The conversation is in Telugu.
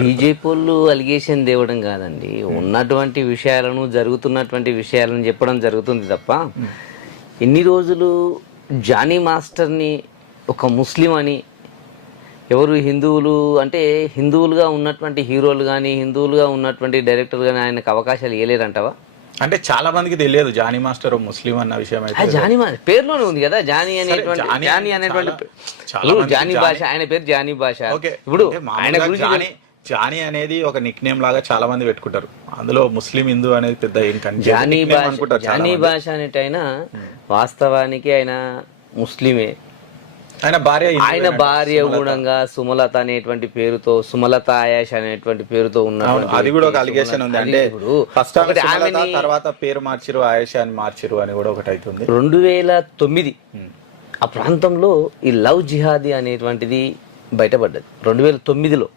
బీజేపీ వాళ్ళు అలిగేషన్ తేవడం కాదండి, ఉన్నటువంటి విషయాలను జరుగుతున్నటువంటి విషయాలను చెప్పడం జరుగుతుంది తప్ప ఇన్ని రోజులు జానీ మాస్టర్ని ఒక ముస్లిం అని ఎవరు హిందువులు అంటే హిందువులుగా ఉన్నటువంటి హీరోలు కానీ హిందువులుగా ఉన్నటువంటి డైరెక్టర్ కానీ ఆయనకు అవకాశాలు ఇవ్వలేరంటవా? అంటే చాలా మందికి తెలియదు జానీ మాస్టర్ ముస్లిం అన్న విషయం అయితే. జానీ పేరులోనే ఉంది కదా జానీ అనేటువంటి జానీ భాష, ఆయన పేరు జానీ భాష. ఇప్పుడు ఆయన గురించి జానీ అనేది ఒక నిక్ నేమ్ లాగా చాలా మంది పెట్టుకుంటారు, అందులో ముస్లిం హిందూ అనేది పెద్ద ఏం జానీ భాష. జానీ భాష అనేటి ఆయన వాస్తవానికి ఆయన ముస్లిమే. ఆయన భార్య గుణంగా సుమలత అనేటువంటి పేరుతో, సుమలత ఆయాష్ అనేటువంటి పేరుతో ఉన్న అది కూడా ఒక అలిగేషన్ ఉంది. అంటే ఫస్ట్ తర్వాత పేరు మార్చిరు, ఆయేషా అని మార్చిరు అని కూడా ఒకటి అవుతుంది. 2009 ఆ ప్రాంతంలో ఈ లవ్ జిహాదీ అనేటువంటిది బయటపడ్డది 2009లో.